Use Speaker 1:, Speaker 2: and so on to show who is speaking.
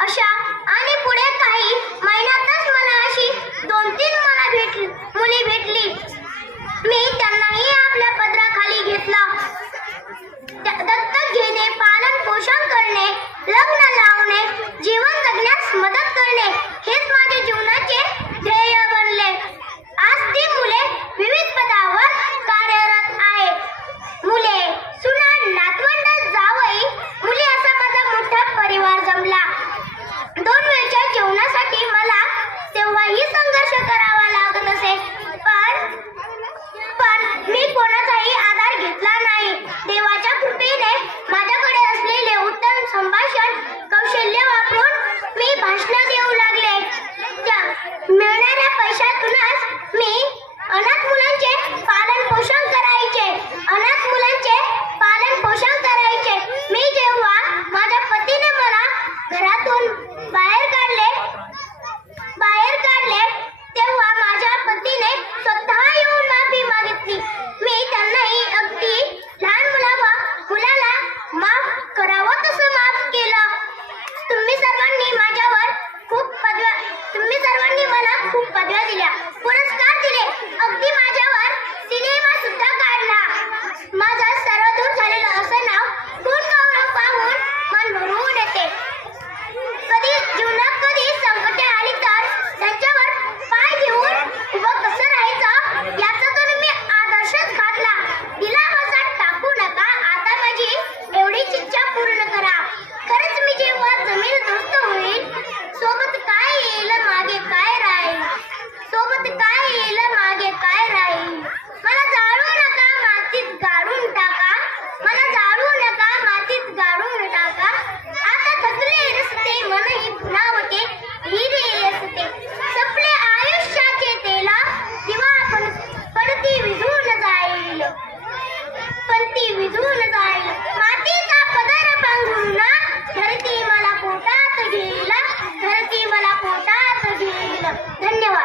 Speaker 1: अशा आणि पुढे काही महिन्यातच मला अशी दोन तीन मला भेटली मुली भेटली. मी त्यांनाही आपल्या पदराखाली घेतला. दत्तक घेणे पालन पोषण करणे लग्न सर्वांनी माझ्यावर खूप पदव्या तुम्ही सर्वांनी मला खूप पदव्या दिल्या. पुरस्कार दिले. अगदी माझ्यावर सिनेमा सुद्धा काढला. माझा